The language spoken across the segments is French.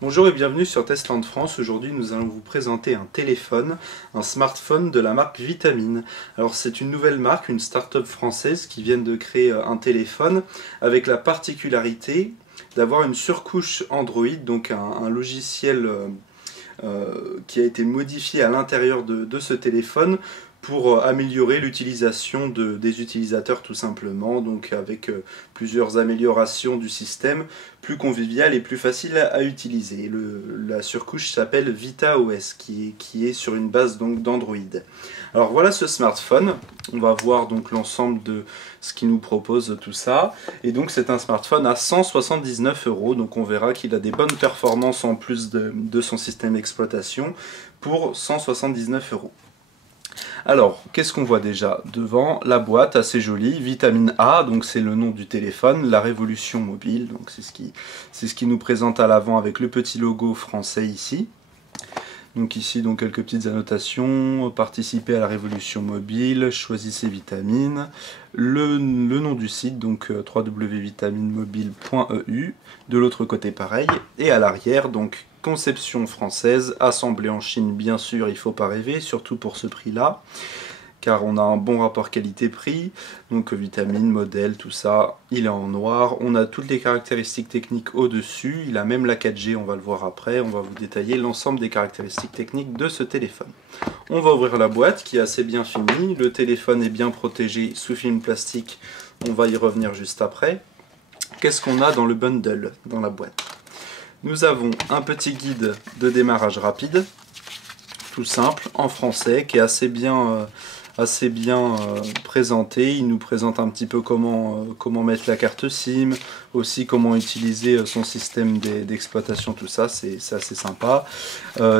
Bonjour et bienvenue sur Testland France. Aujourd'hui nous allons vous présenter un téléphone, un smartphone de la marque Vitamine. Alors c'est une nouvelle marque, une start-up française qui vient de créer un téléphone avec la particularité d'avoir une surcouche Android, donc un logiciel qui a été modifié à l'intérieur de ce téléphone pour améliorer l'utilisation des utilisateurs tout simplement, donc avec plusieurs améliorations du système, plus convivial et plus facile à utiliser. La surcouche s'appelle VitaOS, qui est sur une base d'Android. Alors voilà ce smartphone, on va voir donc l'ensemble de ce qu'il nous propose tout ça, et donc c'est un smartphone à 179 €, donc on verra qu'il a des bonnes performances en plus de son système d'exploitation pour 179 €. Alors, qu'est-ce qu'on voit déjà devant? La boîte, assez jolie, Vitamine A, donc c'est le nom du téléphone, la révolution mobile, donc c'est ce qui nous présente à l'avant avec le petit logo français ici. Donc ici, donc, quelques petites annotations, participer à la révolution mobile, choisissez Vitamine, le nom du site, donc www.vitaminemobile.eu, de l'autre côté pareil, et à l'arrière, donc conception française, assemblée en Chine, bien sûr, il faut pas rêver, surtout pour ce prix-là, car on a un bon rapport qualité-prix, donc Vitamine, modèle, tout ça, il est en noir, on a toutes les caractéristiques techniques au-dessus, il a même la 4G, on va le voir après, on va vous détailler l'ensemble des caractéristiques techniques de ce téléphone. On va ouvrir la boîte qui est assez bien finie, le téléphone est bien protégé sous film plastique, on va y revenir juste après. Qu'est-ce qu'on a dans le bundle, dans la boîte? Nous avons un petit guide de démarrage rapide, tout simple, en français, qui est assez bien présenté. Il nous présente un petit peu comment mettre la carte SIM, aussi comment utiliser son système d'exploitation, tout ça, c'est assez sympa.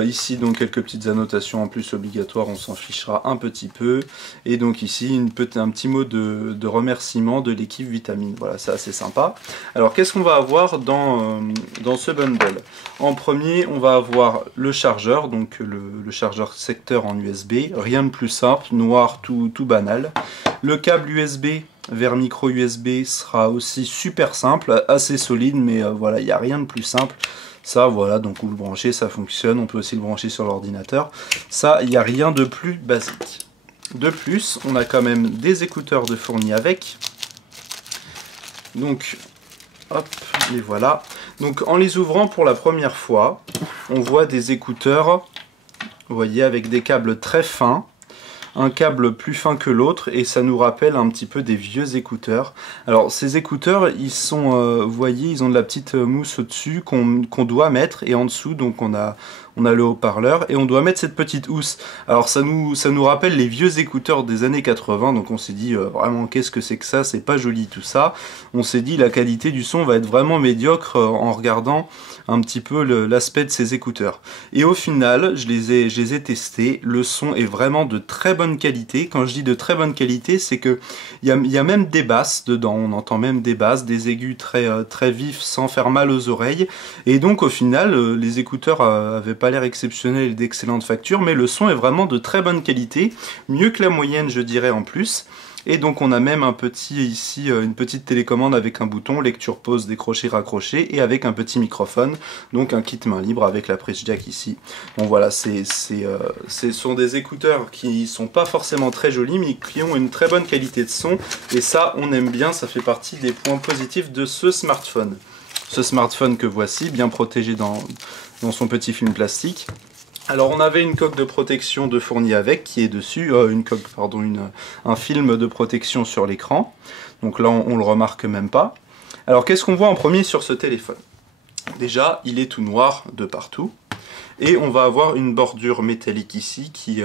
Ici donc quelques petites annotations en plus obligatoires, on s'en fichera un petit peu. Et donc ici un petit mot de remerciement de l'équipe Vitamine, voilà, c'est assez sympa. Alors qu'est-ce qu'on va avoir dans ce bundle? En premier, on va avoir le chargeur, donc le chargeur secteur en USB, rien de plus simple, noir, tout banal. Le câble USB vers micro USB sera aussi super simple, assez solide, mais voilà, il n'y a rien de plus simple. Ça, voilà, donc vous le branchez, ça fonctionne. On peut aussi le brancher sur l'ordinateur. Ça, il n'y a rien de plus basique. De plus, on a quand même des écouteurs de fournis avec. Donc, hop, les voilà. Donc, en les ouvrant pour la première fois, on voit des écouteurs, vous voyez, avec des câbles très fins. Un câble plus fin que l'autre et ça nous rappelle un petit peu des vieux écouteurs. Alors ces écouteurs, ils sont, vous voyez, ils ont de la petite mousse au-dessus qu'on doit mettre, et en dessous donc on a le haut-parleur et on doit mettre cette petite housse. Alors ça nous rappelle les vieux écouteurs des années 80, donc on s'est dit vraiment qu'est-ce que c'est que ça, c'est pas joli tout ça. On s'est dit la qualité du son va être vraiment médiocre en regardant un petit peu l'aspect de ces écouteurs. Et au final, je les ai testés, le son est vraiment de très bonne qualité. Quand je dis de très bonne qualité, c'est que il y a même des basses dedans, on entend même des basses, des aigus très vifs sans faire mal aux oreilles. Et donc au final, les écouteurs avaient pas l'air exceptionnel et d'excellente facture, mais le son est vraiment de très bonne qualité, mieux que la moyenne je dirais en plus. Et donc on a même un petit ici, une petite télécommande avec un bouton, lecture pause, décrocher, raccrocher, et avec un petit microphone, donc un kit main libre avec la prise jack ici. Donc voilà, ce sont des écouteurs qui sont pas forcément très jolis, mais qui ont une très bonne qualité de son, et ça on aime bien, ça fait partie des points positifs de ce smartphone. Ce smartphone que voici, bien protégé dans son petit film plastique. Alors on avait une coque de protection de fourni avec qui est dessus, un film de protection sur l'écran. Donc là on le remarque même pas. Alors qu'est-ce qu'on voit en premier sur ce téléphone? Déjà il est tout noir de partout. Et on va avoir une bordure métallique ici qui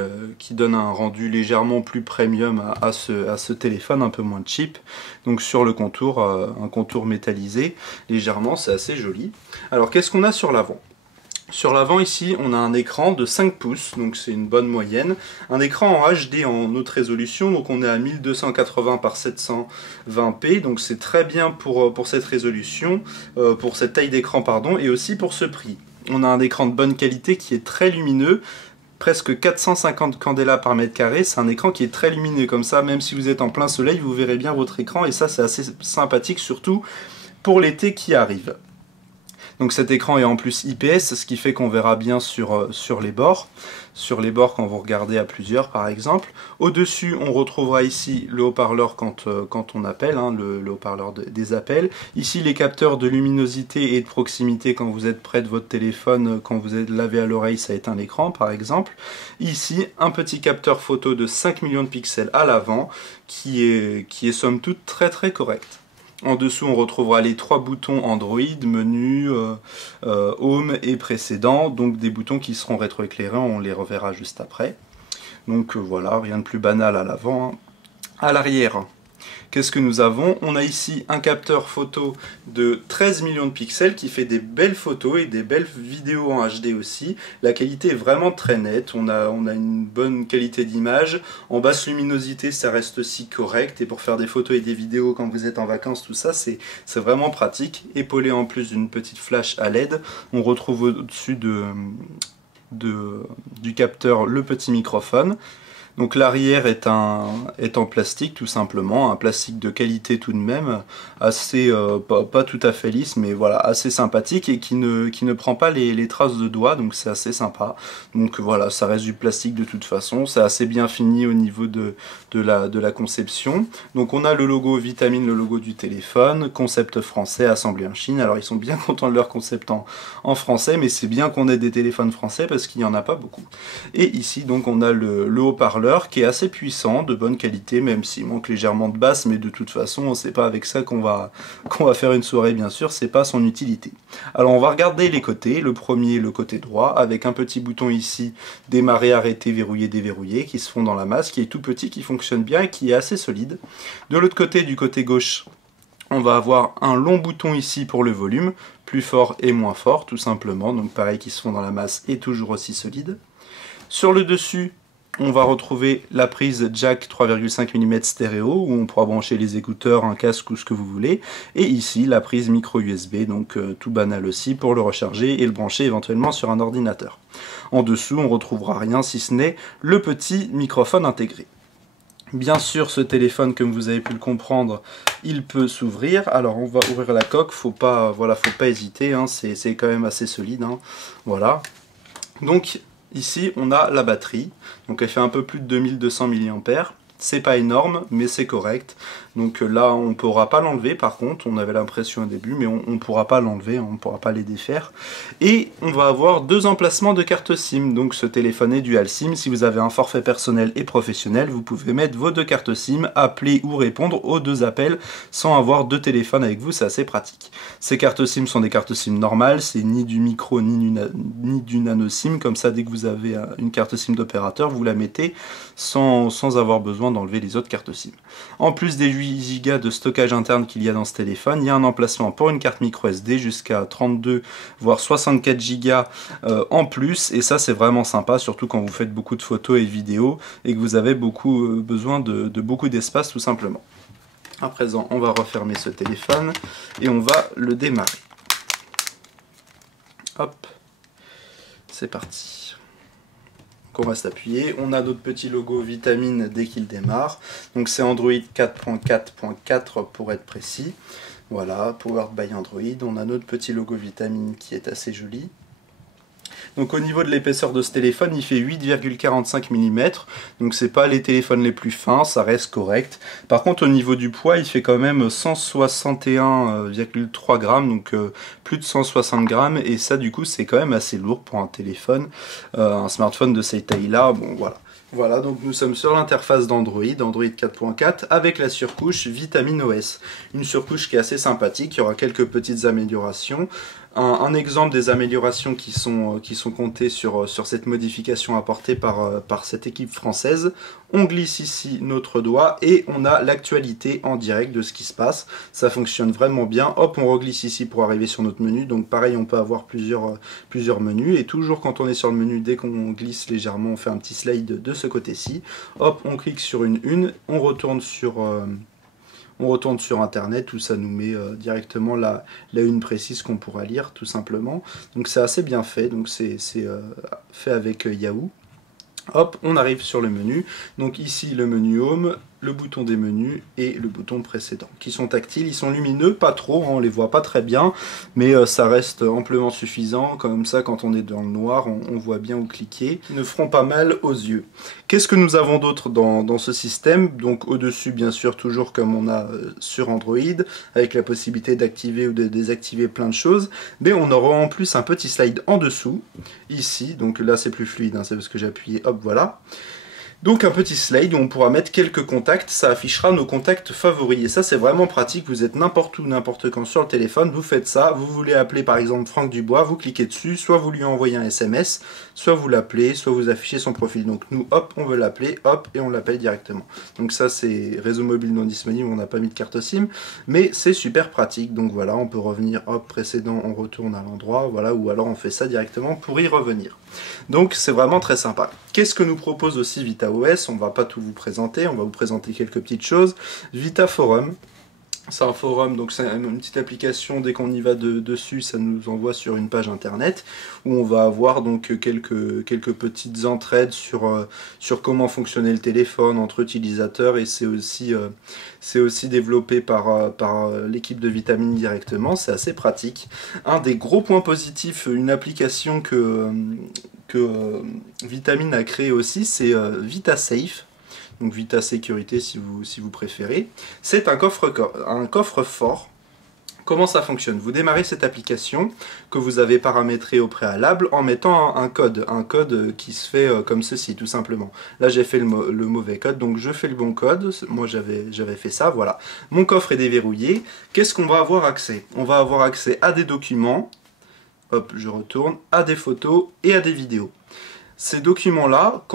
donne un rendu légèrement plus premium à ce téléphone, un peu moins cheap. Donc sur le contour, un contour métallisé légèrement, c'est assez joli. Alors qu'est-ce qu'on a sur l'avant? Sur l'avant ici, on a un écran de 5 pouces, donc c'est une bonne moyenne. Un écran en HD en haute résolution, donc on est à 1280 par 720p, donc c'est très bien pour cette résolution, pour cette taille d'écran, pardon, et aussi pour ce prix. On a un écran de bonne qualité qui est très lumineux, presque 450 candela par mètre carré. C'est un écran qui est très lumineux comme ça, même si vous êtes en plein soleil, vous verrez bien votre écran et ça c'est assez sympathique, surtout pour l'été qui arrive. Donc cet écran est en plus IPS, ce qui fait qu'on verra bien sur les bords. Sur les bords quand vous regardez à plusieurs par exemple. Au-dessus, on retrouvera ici le haut-parleur quand on appelle, hein, le haut-parleur des appels. Ici, les capteurs de luminosité et de proximité quand vous êtes près de votre téléphone, quand vous êtes lavé à l'oreille, ça éteint l'écran par exemple. Ici, un petit capteur photo de 5 millions de pixels à l'avant qui est somme toute très correct. En dessous, on retrouvera les 3 boutons Android, menu, Home et précédent, donc des boutons qui seront rétroéclairés, on les reverra juste après. Donc voilà, rien de plus banal à l'avant. Hein. À l'arrière, qu'est-ce que nous avons? On a ici un capteur photo de 13 millions de pixels qui fait des belles photos et des belles vidéos en HD aussi. La qualité est vraiment très nette, on a une bonne qualité d'image. En basse luminosité, ça reste aussi correct. Et pour faire des photos et des vidéos quand vous êtes en vacances, tout ça, c'est vraiment pratique. Épaulé en plus d'une petite flash à LED, on retrouve au-dessus du capteur le petit microphone. Donc l'arrière est en plastique tout simplement, un plastique de qualité tout de même, assez, pas tout à fait lisse, mais voilà, assez sympathique et qui ne prend pas les traces de doigts, donc c'est assez sympa. Donc voilà, ça reste du plastique de toute façon, c'est assez bien fini au niveau de la conception. Donc on a le logo Vitamine, le logo du téléphone, concept français assemblé en Chine. Alors ils sont bien contents de leur concept en français, mais c'est bien qu'on ait des téléphones français parce qu'il n'y en a pas beaucoup. Et ici donc on a le haut-parleur qui est assez puissant, de bonne qualité, même s'il manque légèrement de basse, mais de toute façon, c'est pas avec ça qu'on va faire une soirée, bien sûr, c'est pas son utilité. Alors on va regarder les côtés, le premier, le côté droit, avec un petit bouton ici, démarrer, arrêter, verrouiller, déverrouiller, qui se font dans la masse, qui est tout petit, qui fonctionne bien et qui est assez solide. De l'autre côté, du côté gauche, on va avoir un long bouton ici pour le volume, plus fort et moins fort, tout simplement, donc pareil, qui se font dans la masse et toujours aussi solide. Sur le dessus, on va retrouver la prise jack 3,5 mm stéréo où on pourra brancher les écouteurs, un casque ou ce que vous voulez. Et ici la prise micro USB, donc tout banal aussi pour le recharger et le brancher éventuellement sur un ordinateur. En dessous on retrouvera rien si ce n'est le petit microphone intégré. Bien sûr, ce téléphone, comme vous avez pu le comprendre, il peut s'ouvrir. Alors, on va ouvrir la coque. Faut pas hésiter. Hein, c'est quand même assez solide. Hein, voilà. Donc, ici, on a la batterie. Donc, elle fait un peu plus de 2200 mAh. C'est pas énorme, mais c'est correct. Donc là, on ne pourra pas l'enlever. Par contre, on avait l'impression au début, mais on ne pourra pas l'enlever, on ne pourra pas les défaire. Et on va avoir 2 emplacements de carte SIM. Donc ce téléphone est dual SIM. Si vous avez un forfait personnel et professionnel, vous pouvez mettre vos 2 cartes SIM, appeler ou répondre aux 2 appels sans avoir 2 téléphones avec vous. C'est assez pratique. Ces cartes SIM sont des cartes SIM normales. C'est ni du micro ni du nano SIM. Comme ça, dès que vous avez une carte SIM d'opérateur, vous la mettez sans avoir besoin d'enlever les autres cartes SIM. En plus des 8 Go de stockage interne qu'il y a dans ce téléphone, il y a un emplacement pour une carte micro SD jusqu'à 32 voire 64 Go en plus, et ça c'est vraiment sympa, surtout quand vous faites beaucoup de photos et de vidéos et que vous avez besoin de beaucoup d'espace tout simplement. À présent, on va refermer ce téléphone et on va le démarrer. Hop, c'est parti. On reste appuyé, on a notre petit logo Vitamine dès qu'il démarre, donc c'est Android 4.4.4 pour être précis, voilà, Powered by Android, on a notre petit logo Vitamine qui est assez joli. Donc au niveau de l'épaisseur de ce téléphone, il fait 8,45 mm, donc c'est pas les téléphones les plus fins, ça reste correct. Par contre au niveau du poids, il fait quand même 161,3 grammes, donc plus de 160 grammes, et ça du coup c'est quand même assez lourd pour un téléphone, un smartphone de cette taille-là, bon voilà. Voilà, donc nous sommes sur l'interface d'Android, Android 4.4, avec la surcouche Vitamine OS. Une surcouche qui est assez sympathique, il y aura quelques petites améliorations. Un exemple des améliorations qui sont comptées sur cette modification apportée par cette équipe française. On glisse ici notre doigt et on a l'actualité en direct de ce qui se passe. Ça fonctionne vraiment bien. Hop, on reglisse ici pour arriver sur notre menu. Donc pareil, on peut avoir plusieurs menus. Et toujours quand on est sur le menu, dès qu'on glisse légèrement, on fait un petit slide de ce côté-ci. Hop, on clique sur une, on retourne sur internet où ça nous met directement la une précise qu'on pourra lire tout simplement. Donc c'est assez bien fait, donc c'est fait avec Yahoo. Hop, on arrive sur le menu. Donc ici, le menu Home, le bouton des menus et le bouton précédent, qui sont tactiles. Ils sont lumineux, pas trop, hein, on les voit pas très bien, mais ça reste amplement suffisant. Comme ça, quand on est dans le noir, on voit bien où cliquer. Ils ne feront pas mal aux yeux. Qu'est-ce que nous avons d'autre dans ce système? Donc au-dessus, bien sûr, toujours comme on a sur Android, avec la possibilité d'activer ou de désactiver plein de choses. Mais on aura en plus un petit slide en dessous, ici. Donc là, c'est plus fluide, hein, c'est parce que j'ai appuyé, hop, voilà. Donc un petit slide où on pourra mettre quelques contacts, ça affichera nos contacts favoris. Et ça c'est vraiment pratique, vous êtes n'importe où, n'importe quand sur le téléphone, vous faites ça, vous voulez appeler par exemple Franck Dubois, vous cliquez dessus, soit vous lui envoyez un SMS, soit vous l'appelez, soit vous affichez son profil. Donc nous, hop, on veut l'appeler, hop, et on l'appelle directement. Donc ça c'est réseau mobile non disponible, on n'a pas mis de carte SIM, mais c'est super pratique. Donc voilà, on peut revenir, hop, précédent, on retourne à l'endroit, voilà, ou alors on fait ça directement pour y revenir. Donc c'est vraiment très sympa. Qu'est-ce que nous propose aussi VitaOS? On ne va pas tout vous présenter, on va vous présenter quelques petites choses. VitaForum, c'est un forum, donc c'est une petite application, dès qu'on y va dessus, ça nous envoie sur une page internet, où on va avoir donc quelques petites entraides sur comment fonctionnait le téléphone entre utilisateurs, et c'est aussi développé par l'équipe de Vitamine directement, c'est assez pratique. Un des gros points positifs, une application que Vitamine a créé aussi, c'est VitaSafe. Donc Vita Sécurité si vous préférez. C'est un coffre-fort. Comment ça fonctionne? Vous démarrez cette application que vous avez paramétrée au préalable en mettant un code qui se fait comme ceci, tout simplement. Là j'ai fait le mauvais code, donc je fais le bon code. Moi j'avais fait ça, voilà. Mon coffre est déverrouillé. Qu'est-ce qu'on va avoir accès? On va avoir accès à des documents, hop, je retourne, à des photos et à des vidéos. Ces documents-là,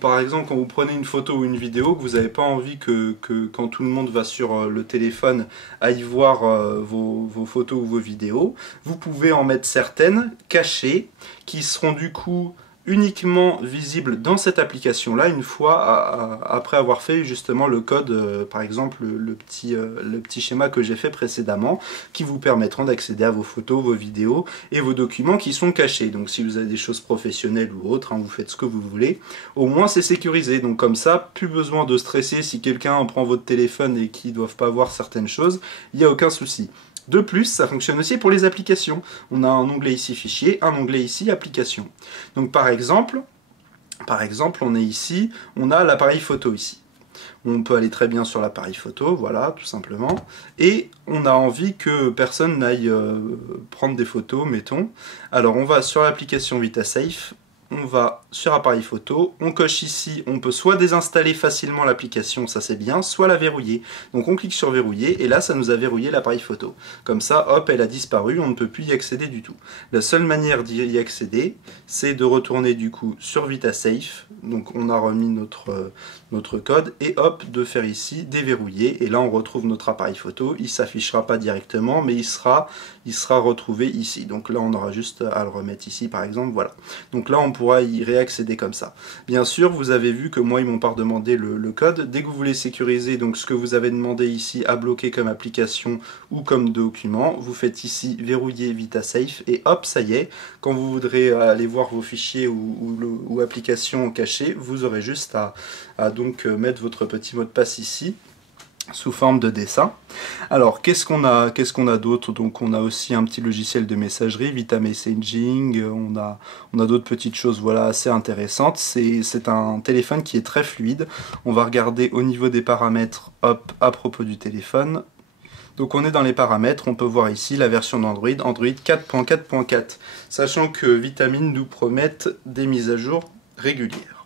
par exemple, quand vous prenez une photo ou une vidéo, que vous n'avez pas envie que quand tout le monde va sur le téléphone aille voir vos photos ou vos vidéos, vous pouvez en mettre certaines cachées qui seront du coup uniquement visibles dans cette application-là une fois après avoir fait justement le code, par exemple le petit schéma que j'ai fait précédemment, qui vous permettront d'accéder à vos photos, vos vidéos et vos documents qui sont cachés. Donc si vous avez des choses professionnelles ou autres, hein, vous faites ce que vous voulez, au moins c'est sécurisé. Donc comme ça, plus besoin de stresser si quelqu'un prend votre téléphone et qu'ils ne doivent pas voir certaines choses, il n'y a aucun souci. De plus, ça fonctionne aussi pour les applications. On a un onglet ici fichier, un onglet ici application. Donc par exemple, on est ici, on a l'appareil photo ici. On peut aller très bien sur l'appareil photo, voilà, tout simplement. Et on a envie que personne n'aille prendre des photos, mettons. Alors on va sur l'application VitaSafe. On va sur appareil photo, on coche ici, on peut soit désinstaller facilement l'application, ça c'est bien, soit la verrouiller. Donc on clique sur verrouiller et là ça nous a verrouillé l'appareil photo. Comme ça, hop, elle a disparu, on ne peut plus y accéder du tout. La seule manière d'y accéder, c'est de retourner du coup sur VitaSafe, donc on a remis notre code, et hop, de faire ici, déverrouiller, et là on retrouve notre appareil photo, il ne s'affichera pas directement, mais il sera retrouvé ici. Donc là on aura juste à le remettre ici par exemple, voilà. Donc là on pourra y réaccéder comme ça. Bien sûr, vous avez vu que moi ils m'ont pas demandé le code. Dès que vous voulez sécuriser donc ce que vous avez demandé ici à bloquer comme application ou comme document, vous faites ici verrouiller VitaSafe et hop, ça y est. Quand vous voudrez aller voir vos fichiers ou applications cachées, vous aurez juste à donc mettre votre petit mot de passe ici sous forme de dessin. Alors qu'est-ce qu'on a d'autre? Donc on a aussi un petit logiciel de messagerie, Vita Messaging, on a d'autres petites choses, voilà, assez intéressantes. C'est un téléphone qui est très fluide. On va regarder au niveau des paramètres, hop, à propos du téléphone. Donc on est dans les paramètres, on peut voir ici la version d'Android, Android 4.4.4, sachant que Vitamine nous promette des mises à jour régulières.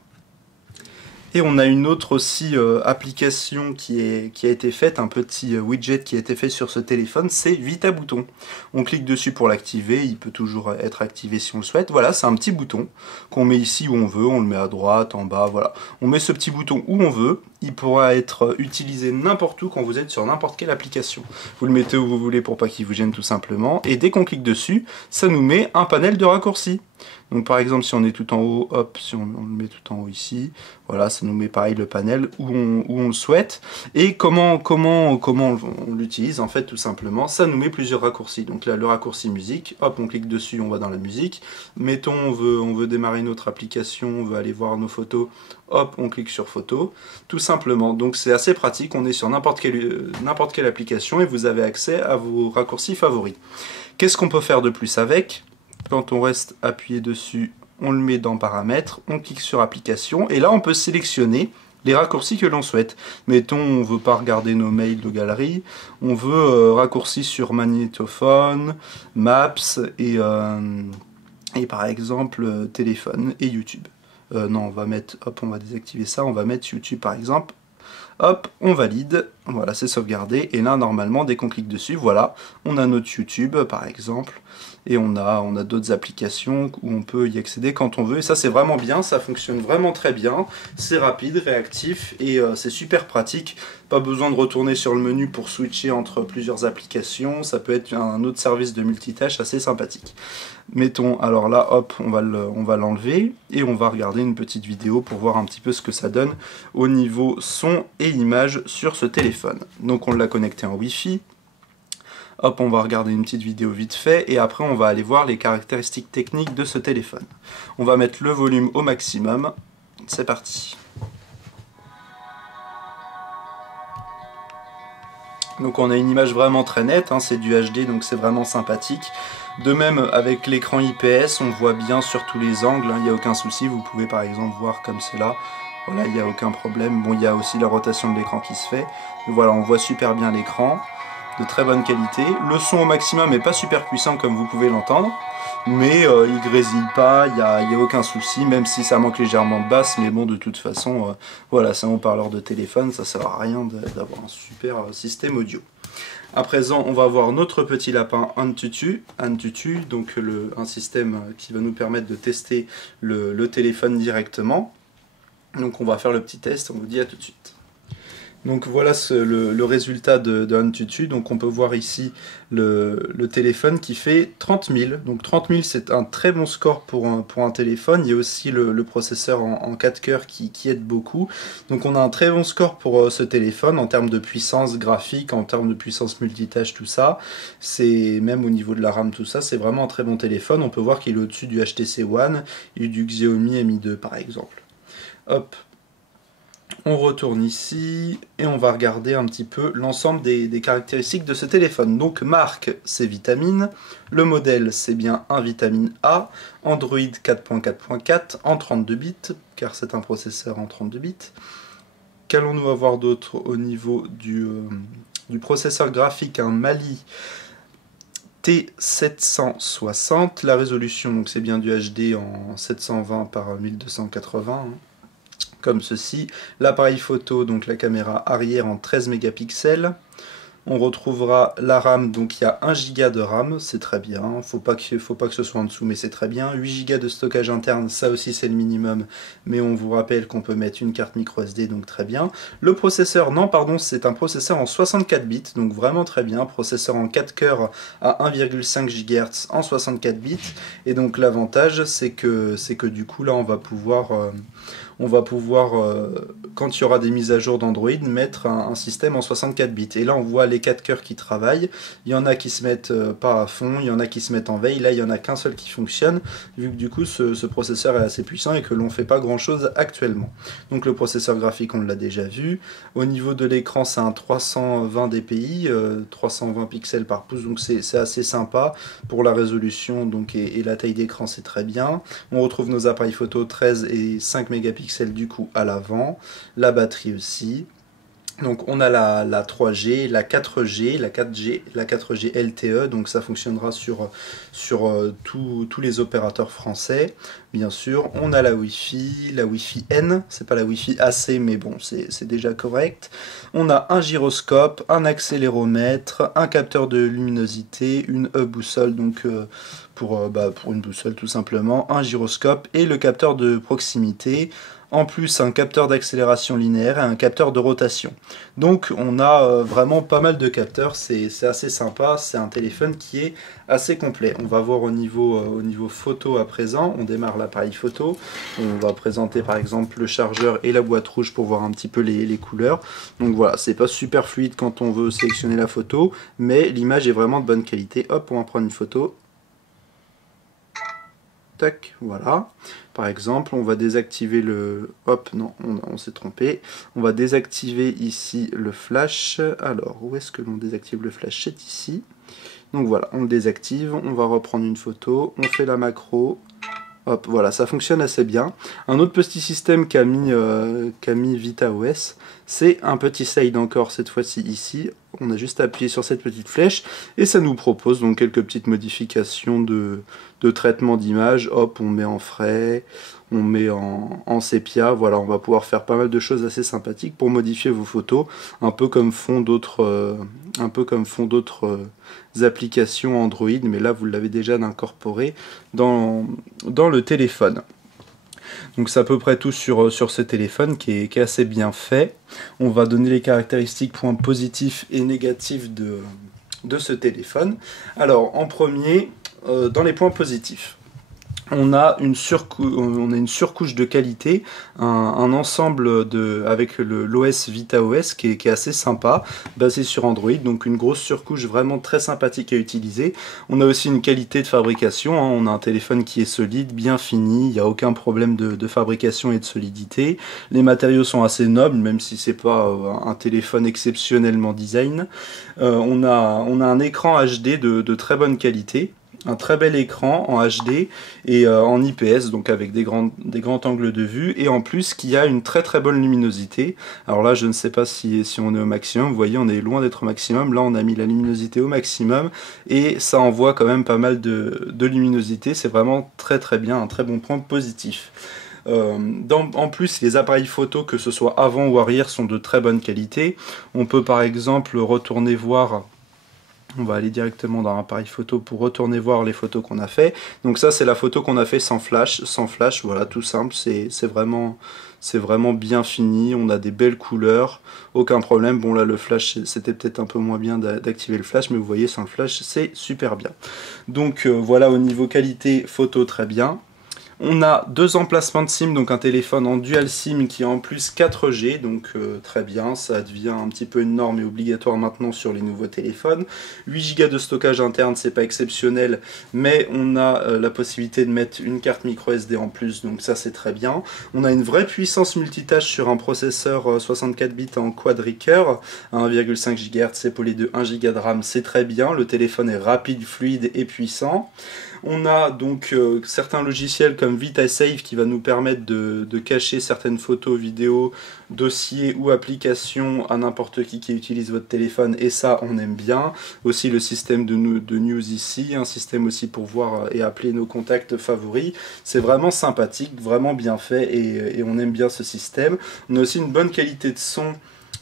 Et on a une autre aussi application qui a été faite, un petit widget qui a été fait sur ce téléphone, c'est Vita Bouton. On clique dessus pour l'activer, il peut toujours être activé si on le souhaite. Voilà, c'est un petit bouton qu'on met ici où on veut, on le met à droite, en bas, voilà. On met ce petit bouton où on veut, il pourra être utilisé n'importe où quand vous êtes sur n'importe quelle application. Vous le mettez où vous voulez pour pas qu'il vous gêne tout simplement, et dès qu'on clique dessus, ça nous met un panel de raccourcis. Donc par exemple, si on est tout en haut, hop, si on le met tout en haut ici, voilà, ça nous met pareil le panel où on le souhaite. Et comment on l'utilise, en fait, tout simplement, ça nous met plusieurs raccourcis. Donc là, le raccourci musique, hop, on clique dessus, on va dans la musique. Mettons, on veut démarrer une autre application, on veut aller voir nos photos, hop, on clique sur photo, tout simplement. Donc c'est assez pratique, on est sur n'importe quelle application et vous avez accès à vos raccourcis favoris. Qu'est-ce qu'on peut faire de plus avec ? Quand on reste appuyé dessus, on le met dans paramètres, on clique sur application et là on peut sélectionner les raccourcis que l'on souhaite. Mettons, on ne veut pas regarder nos mails de galerie, on veut raccourci sur magnétophone, Maps et par exemple téléphone et YouTube. Non, on va mettre, hop, on va désactiver ça, on va mettre YouTube par exemple. Hop, on valide, voilà, c'est sauvegardé, et là, normalement, dès qu'on clique dessus, voilà, on a notre YouTube, par exemple, et on a d'autres applications où on peut y accéder quand on veut, et ça, c'est vraiment bien, ça fonctionne vraiment très bien, c'est rapide, réactif, et c'est super pratique, pas besoin de retourner sur le menu pour switcher entre plusieurs applications, ça peut être un autre service de multitâche assez sympathique. Mettons, alors là, hop, on va l'enlever, et on va regarder une petite vidéo pour voir un petit peu ce que ça donne au niveau son et image sur ce téléphone. Donc on l'a connecté en Wi-Fi. Hop, on va regarder une petite vidéo vite fait et après on va aller voir les caractéristiques techniques de ce téléphone. On va mettre le volume au maximum. C'est parti. Donc on a une image vraiment très nette, hein, c'est du HD donc c'est vraiment sympathique. De même avec l'écran IPS, on voit bien sur tous les angles, il n'y a aucun souci, vous pouvez par exemple voir comme cela. Voilà, il n'y a aucun problème. Bon, il y a aussi la rotation de l'écran qui se fait. Mais voilà, on voit super bien l'écran, de très bonne qualité. Le son au maximum n'est pas super puissant comme vous pouvez l'entendre, mais il grésille pas, il n'y a aucun souci, même si ça manque légèrement de basse. Mais bon, de toute façon, voilà, c'est un haut-parleur de téléphone, ça sert à rien d'avoir un super système audio. À présent, on va voir notre petit lapin Antutu, donc un système qui va nous permettre de tester le téléphone directement. Donc on va faire le petit test, on vous dit à tout de suite. Donc voilà le résultat de Antutu. Donc on peut voir ici le téléphone qui fait 30 000. Donc 30 000 c'est un très bon score pour un téléphone. Il y a aussi le processeur en 4 cœurs qui aide beaucoup. Donc on a un très bon score pour ce téléphone en termes de puissance graphique, en termes de puissance multitâche, tout ça. C'est même au niveau de la RAM, tout ça, c'est vraiment un très bon téléphone. On peut voir qu'il est au-dessus du HTC One et du Xiaomi Mi 2 par exemple. Hop, on retourne ici et on va regarder un petit peu l'ensemble des caractéristiques de ce téléphone. Donc marque, c'est Vitamine, le modèle c'est bien un Vitamine A, Android 4.4.4 en 32 bits, car c'est un processeur en 32 bits. Qu'allons-nous avoir d'autre au niveau du processeur graphique, un Mali T760, la résolution, donc c'est bien du HD en 720 par 1280, hein. Comme ceci, l'appareil photo, donc la caméra arrière en 13 mégapixels. On retrouvera la RAM, donc il y a 1 Go de RAM, c'est très bien, faut pas que ce soit en dessous, mais c'est très bien. 8 Go de stockage interne, ça aussi c'est le minimum, mais on vous rappelle qu'on peut mettre une carte micro SD, donc très bien. Le processeur, non pardon, c'est un processeur en 64 bits, donc vraiment très bien, processeur en 4 cœurs à 1,5 GHz en 64 bits, et donc l'avantage c'est que du coup là on va pouvoir quand il y aura des mises à jour d'Android, mettre un système en 64 bits. Et là, on voit les 4 cœurs qui travaillent. Il y en a qui se mettent pas à fond, il y en a qui se mettent en veille. Là, il n'y en a qu'un seul qui fonctionne, vu que du coup, ce processeur est assez puissant et que l'on ne fait pas grand-chose actuellement. Donc le processeur graphique, on l'a déjà vu. Au niveau de l'écran, c'est un 320 dpi, 320 pixels par pouce, donc c'est assez sympa. Pour la résolution donc, et la taille d'écran, c'est très bien. On retrouve nos appareils photo 13 et 5 mégapixels du coup à l'avant, la batterie aussi. Donc on a la 3G, la 4G, la 4G LTE, donc ça fonctionnera sur tous les opérateurs français, bien sûr. On a la Wi-Fi N, c'est pas la Wi-Fi AC, mais bon, c'est déjà correct. On a un gyroscope, un accéléromètre, un capteur de luminosité, une boussole, donc pour une boussole tout simplement, un gyroscope et le capteur de proximité en plus un capteur d'accélération linéaire et un capteur de rotation. Donc on a vraiment pas mal de capteurs, c'est assez sympa, c'est un téléphone qui est assez complet. On va voir au niveau photo à présent, on démarre l'appareil photo, on va présenter par exemple le chargeur et la boîte rouge pour voir un petit peu les couleurs. Donc voilà, c'est pas super fluide quand on veut sélectionner la photo, mais l'image est vraiment de bonne qualité. Hop, on va prendre une photo. Tac, voilà. Par exemple, on va désactiver le... Hop, non, on s'est trompé. On va désactiver ici le flash. Alors, où est-ce que l'on désactive le flash? C'est ici. Donc voilà, on le désactive, on va reprendre une photo, on fait la macro. Hop, voilà, ça fonctionne assez bien. Un autre petit système qu'a mis VitaOS, c'est un petit side encore cette fois-ci ici. On a juste appuyé sur cette petite flèche et ça nous propose donc quelques petites modifications de traitement d'image. Hop, on met en frais, on met en sépia. Voilà, on va pouvoir faire pas mal de choses assez sympathiques pour modifier vos photos, un peu comme font d'autres applications Android, mais là vous l'avez déjà incorporé dans le téléphone. Donc c'est à peu près tout sur ce téléphone qui est assez bien fait. On va donner les caractéristiques, points positifs et négatifs de ce téléphone. Alors en premier, dans les points positifs, on a une surcouche de qualité, un ensemble avec l'OS VitaOS qui est assez sympa, basé sur Android, donc une grosse surcouche vraiment très sympathique à utiliser. On a aussi une qualité de fabrication, hein, on a un téléphone qui est solide, bien fini, il n'y a aucun problème de fabrication et de solidité. Les matériaux sont assez nobles, même si c'est pas un téléphone exceptionnellement design. On a un écran HD de très bonne qualité. Un très bel écran en HD et en IPS, donc avec des grands angles de vue, et en plus qui a une très bonne luminosité. Alors là, je ne sais pas si on est au maximum, vous voyez, on est loin d'être au maximum. Là, on a mis la luminosité au maximum et ça envoie quand même pas mal de luminosité. C'est vraiment très bien, un très bon point positif. En plus, les appareils photo, que ce soit avant ou arrière, sont de très bonne qualité. On peut par exemple retourner voir... On va aller directement dans l'appareil photo pour retourner voir les photos qu'on a fait. Donc ça, c'est la photo qu'on a fait sans flash, voilà, tout simple, c'est vraiment bien fini, on a des belles couleurs, aucun problème. Bon là, le flash, c'était peut-être un peu moins bien d'activer le flash, mais vous voyez, sans le flash, c'est super bien. Donc voilà, au niveau qualité photo, très bien. On a deux emplacements de SIM, donc un téléphone en dual SIM qui a en plus 4G, donc très bien, ça devient un petit peu une norme et obligatoire maintenant sur les nouveaux téléphones. 8 Go de stockage interne, c'est pas exceptionnel, mais on a la possibilité de mettre une carte micro SD en plus, donc ça c'est très bien. On a une vraie puissance multitâche sur un processeur 64 bits en quad-cœur, à 1,5 GHz épaulé de 1 Go de RAM, c'est très bien. Le téléphone est rapide, fluide et puissant. On a donc certains logiciels comme VitaSave qui va nous permettre de cacher certaines photos, vidéos, dossiers ou applications à n'importe qui utilise votre téléphone, et ça on aime bien. Aussi le système de news ici, un système aussi pour voir et appeler nos contacts favoris. C'est vraiment sympathique, vraiment bien fait et on aime bien ce système. On a aussi une bonne qualité de son.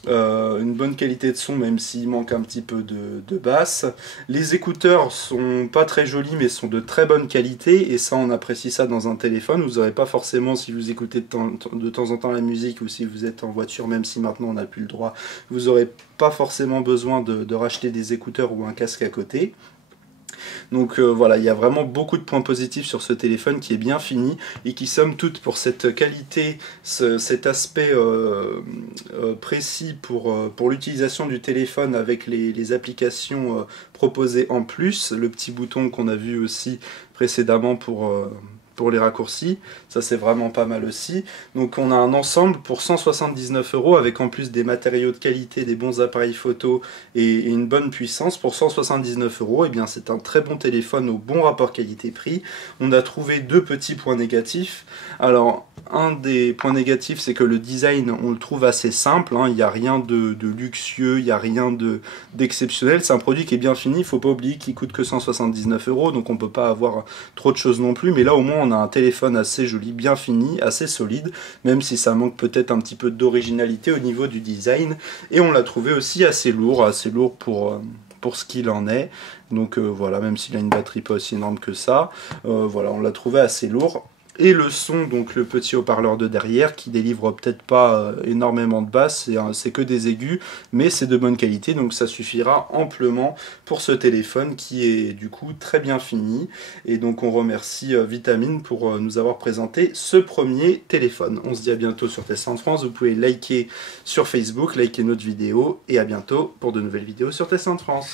Même s'il manque un petit peu de basse. Les écouteurs sont pas très jolis mais sont de très bonne qualité, et ça on apprécie ça dans un téléphone. Vous n'aurez pas forcément, si vous écoutez de temps en temps la musique, ou si vous êtes en voiture, même si maintenant on n'a plus le droit, vous n'aurez pas forcément besoin de racheter des écouteurs ou un casque à côté. Donc voilà, il y a vraiment beaucoup de points positifs sur ce téléphone qui est bien fini et qui, somme toute, pour cette qualité, cet aspect précis pour l'utilisation du téléphone avec les applications proposées en plus, le petit bouton qu'on a vu aussi précédemment pour les raccourcis, ça c'est vraiment pas mal aussi. Donc on a un ensemble pour 179 € avec en plus des matériaux de qualité, des bons appareils photo et une bonne puissance. Pour 179 €, et bien c'est un très bon téléphone au bon rapport qualité-prix. On a trouvé deux petits points négatifs. Alors un des points négatifs, c'est que le design, on le trouve assez simple, hein. Il n'y a rien de luxueux, il n'y a rien d'exceptionnel. C'est un produit qui est bien fini, il ne faut pas oublier qu'il coûte que 179 €, donc on ne peut pas avoir trop de choses non plus, mais là au moins on a un téléphone assez joli, bien fini, assez solide, même si ça manque peut-être un petit peu d'originalité au niveau du design, et on l'a trouvé aussi assez lourd pour ce qu'il en est. Donc voilà, même s'il a une batterie pas aussi énorme que ça, voilà, on l'a trouvé assez lourd. Et le son, donc le petit haut-parleur de derrière qui délivre peut-être pas énormément de basses, c'est que des aigus, mais c'est de bonne qualité, donc ça suffira amplement pour ce téléphone qui est du coup très bien fini. Et donc on remercie Vitamine pour nous avoir présenté ce premier téléphone. On se dit à bientôt sur Test Sound France, vous pouvez liker sur Facebook, liker notre vidéo, et à bientôt pour de nouvelles vidéos sur Test Sound France.